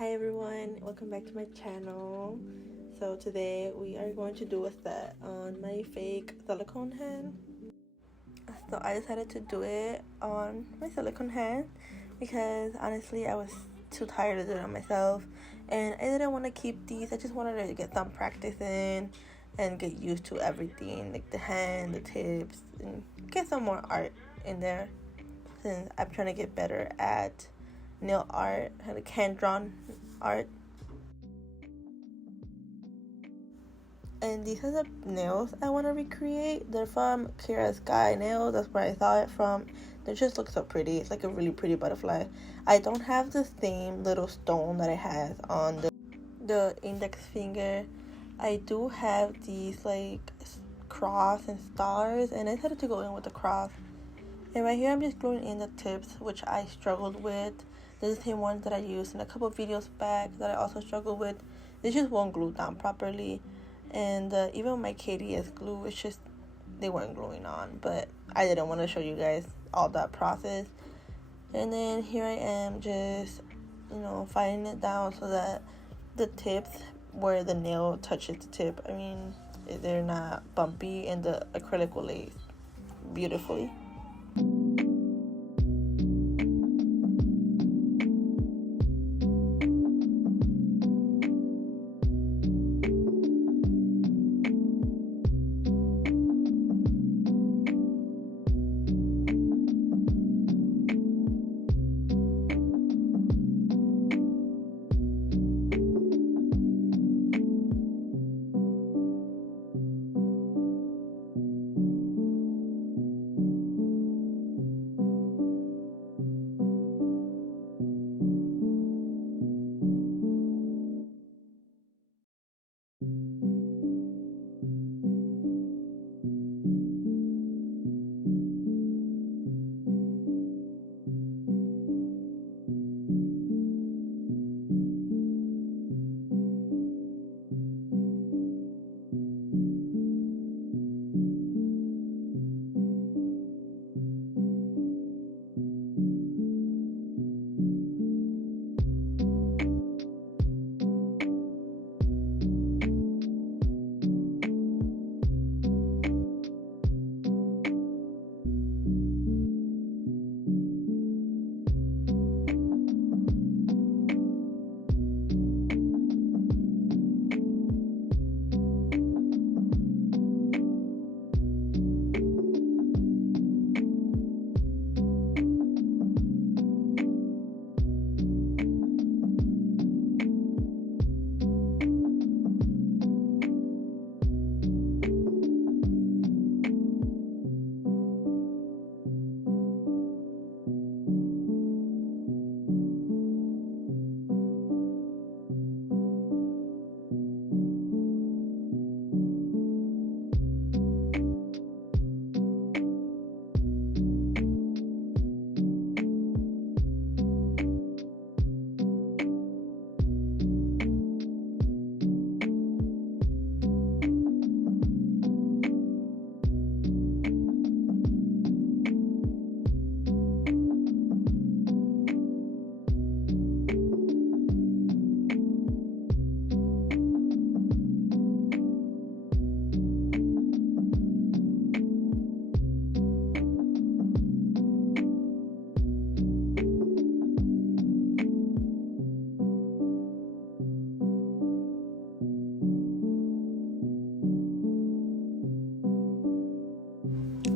Hi everyone, welcome back to my channel. So today we are going to do a set on my fake silicone hand. So I decided to do it on my silicone hand because honestly I was too tired to do it on myself, and I didn't want to keep these. I just wanted to get some practice in and get used to everything, like the hand, the tips, and get some more art in there, since I'm trying to get better at nail art, like hand-drawn art. And these are the nails I want to recreate. They're from Kira Sky Nails. That's where I saw it from. They just look so pretty. It's like a really pretty butterfly. I don't have the same little stone that it has on the index finger. I do have these like cross and stars, and I decided to go in with the cross. And right here I'm just gluing in the tips, which I struggled with. They're the same ones that I used in a couple of videos back that I also struggled with. They just won't glue down properly. And even with my KDS glue, it's just they weren't gluing on. But I didn't want to show you guys all that process. And then here I am just, fining it down so that the tips where the nail touches the tip, they're not bumpy, and the acrylic will lay beautifully.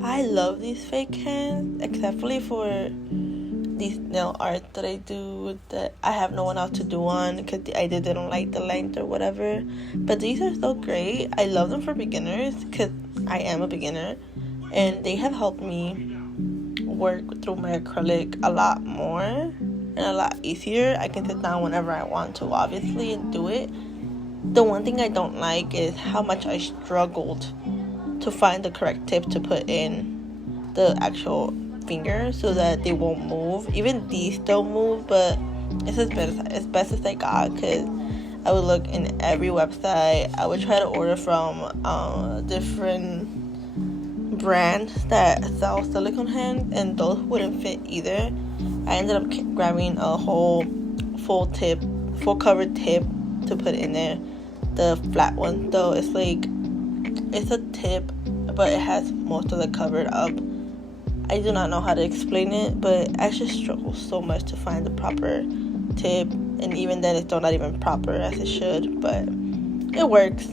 I love these fake hands, exceptly for these nail art that I do that I have no one else to do on because I didn't like the length or whatever. But these are so great. I love them for beginners because I am a beginner, and they have helped me work through my acrylic a lot more and a lot easier. I can sit down whenever I want to, obviously, and do it. The one thing I don't like is how much I struggled to find the correct tip to put in the actual finger so that they won't move. Even these don't move, but it's as best as I got, because I would look in every website. I would try to order from different brands that sell silicone hands, and those wouldn't fit either. I ended up grabbing a whole full tip full cover tip to put in there. The flat one though, it's like, it's a tip, but it has most of the covered up. I do not know how to explain it, but I just struggle so much to find the proper tip, and even then it's still not even proper as it should, but it works.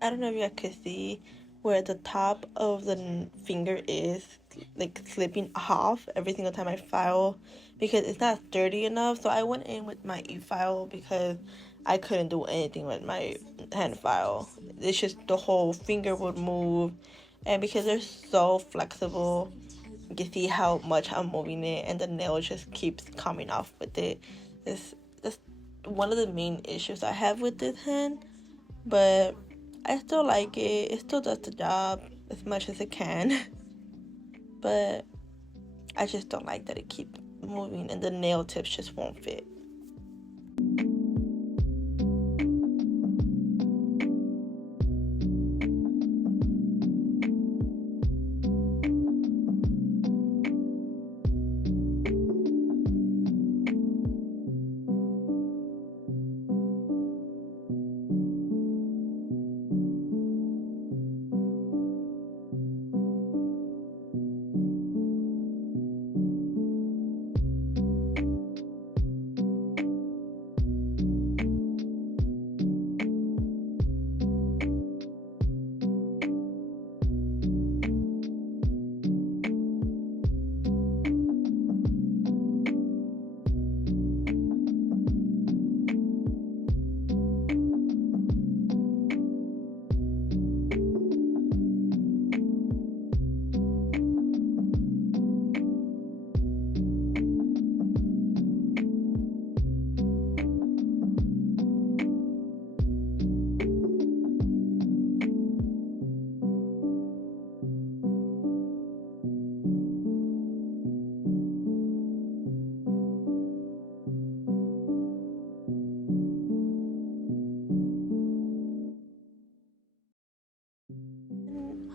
I don't know if you guys could see where the top of the finger is like slipping off every single time I file, because it's not sturdy enough. So I went in with my e-file because I couldn't do anything with my hand file. It's just the whole finger would move, and because they're so flexible, you can see how much I'm moving it, and the nail just keeps coming off with it. It's one of the main issues I have with this hand, but I still like it. It still does the job as much as it can. But I just don't like that it keeps moving and the nail tips just won't fit.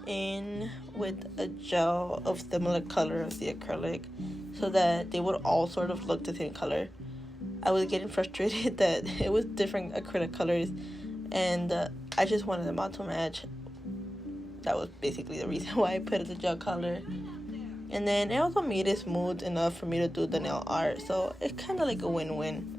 In with a gel of similar color of the acrylic so that they would all sort of look the same color. I was getting frustrated that it was different acrylic colors, and I just wanted them all to match. That was basically the reason why I put the gel color. And then it also made it smooth enough for me to do the nail art, so it's kind of like a win-win.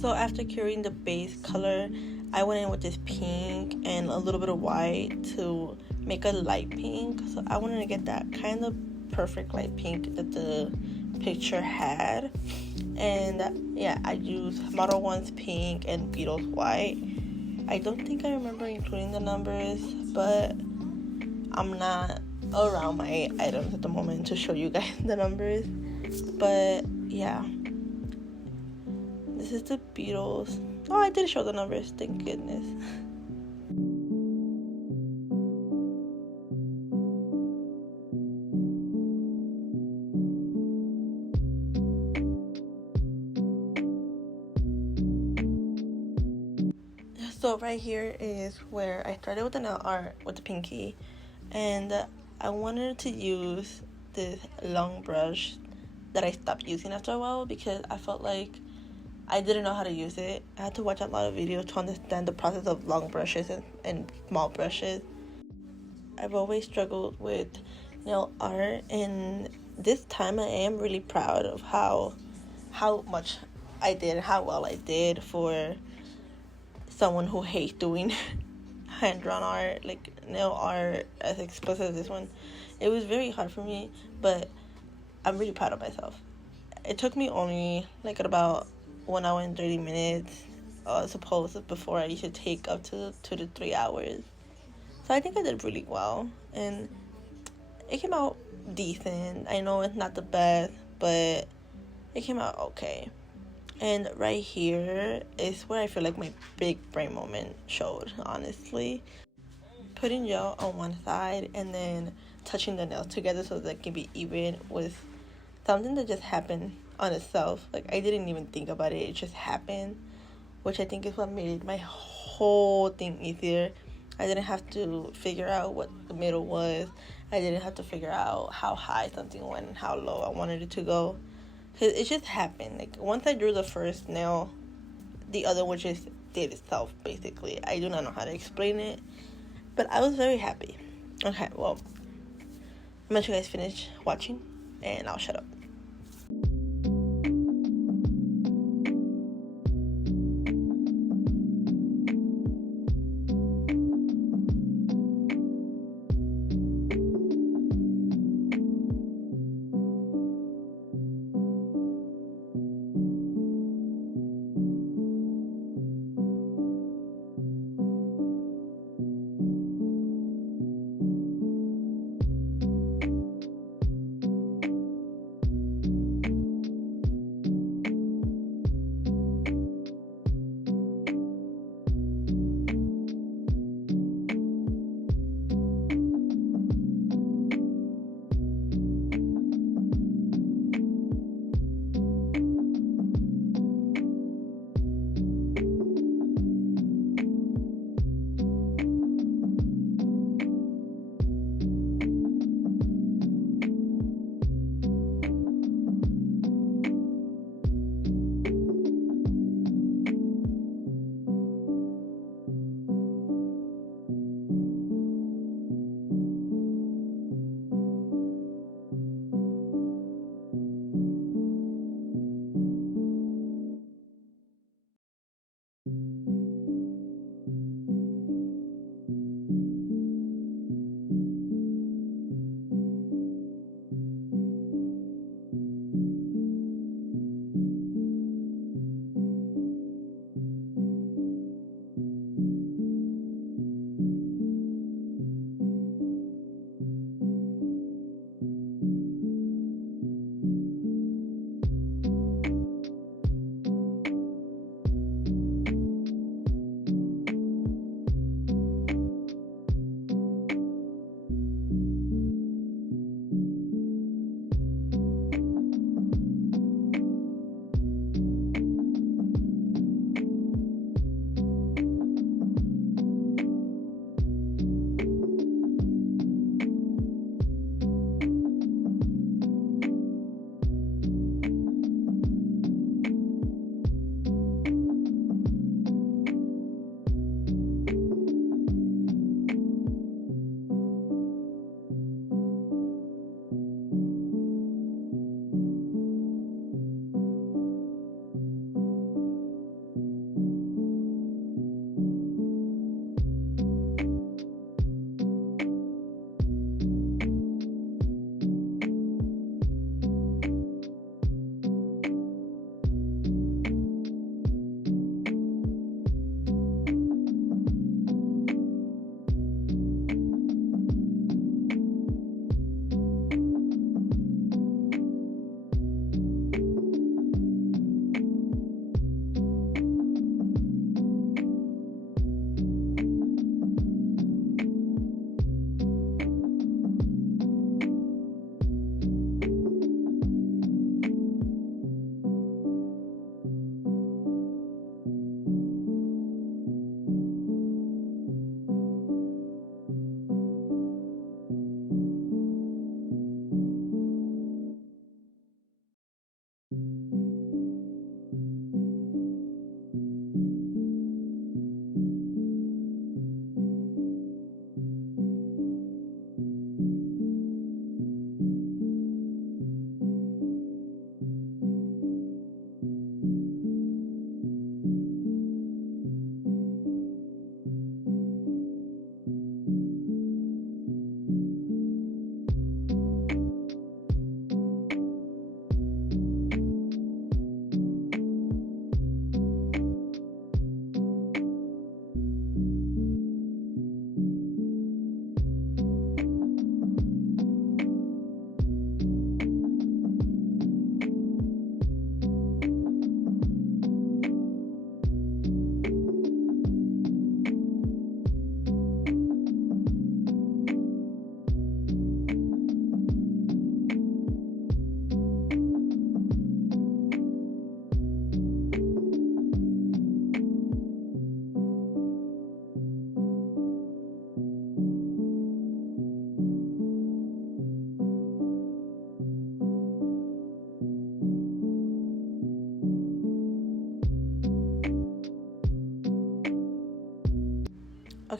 So after curing the base color, I went in with this pink and a little bit of white to make a light pink. So I wanted to get that kind of perfect light pink that the picture had. And yeah, I used Model 1's pink and Beetle's white. I don't think I remember including the numbers, but I'm not around my items at the moment to show you guys the numbers. But yeah, this is the Beatles. Oh, I did show the numbers, thank goodness. So right here is where I started with the nail art with the pinky, and I wanted to use this long brush that I stopped using after a while because I felt like I didn't know how to use it. I had to watch a lot of videos to understand the process of long brushes and small brushes. I've always struggled with nail art, and this time I am really proud of how much I did, how well I did for someone who hates doing hand-drawn art, like nail art as explicit as this one. It was very hard for me, but I'm really proud of myself. It took me only like at about 1 hour and 30 minutes, as opposed to before I used to take up to 2 to 3 hours. So I think I did really well, and it came out decent. I know it's not the best, but it came out okay. And right here is where I feel like my big brain moment showed, honestly. Putting gel on one side and then touching the nails together so they can be even was something that just happened on itself. Like, I didn't even think about it. It just happened, which I think is what made my whole thing easier. I didn't have to figure out what the middle was. I didn't have to figure out how high something went and how low I wanted it to go. Because it just happened. Like, once I drew the first nail, the other one just did itself, basically. I do not know how to explain it, but I was very happy. Okay, well, I'm gonna let you guys finish watching, and I'll shut up.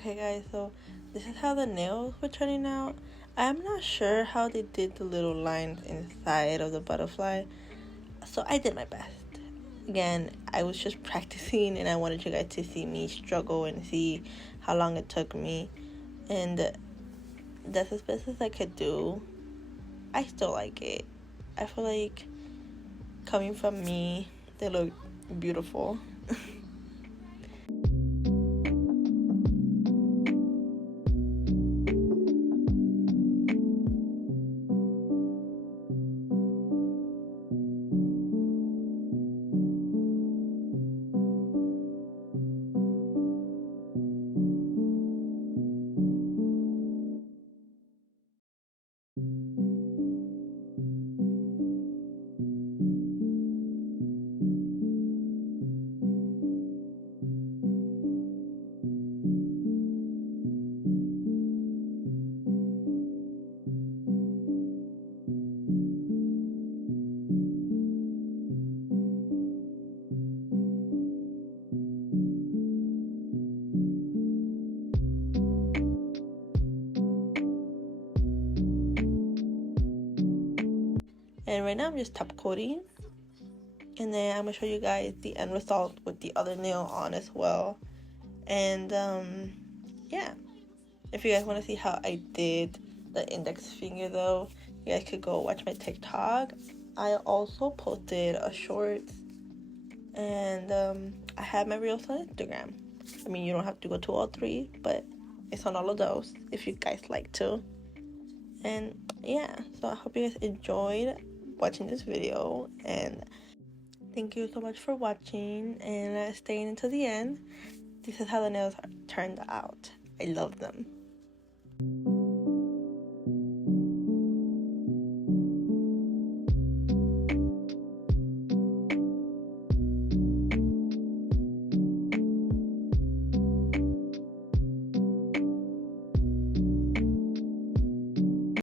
Okay guys, so this is how the nails were turning out. I'm not sure how they did the little lines inside of the butterfly, so I did my best. Again, I was just practicing and I wanted you guys to see me struggle and see how long it took me, and that's as best as I could do. I still like it. I feel like coming from me, they look beautiful. And right now I'm just top coating, and then I'm gonna show you guys the end result with the other nail on as well. And yeah, if you guys want to see how I did the index finger though, you guys could go watch my TikTok. I also posted a shorts, and I have my reels on Instagram. I mean, you don't have to go to all three, but it's on all of those if you guys like to. And yeah, so I hope you guys enjoyed watching this video, and thank you so much for watching and staying until the end. This is how the nails turned out. I love them.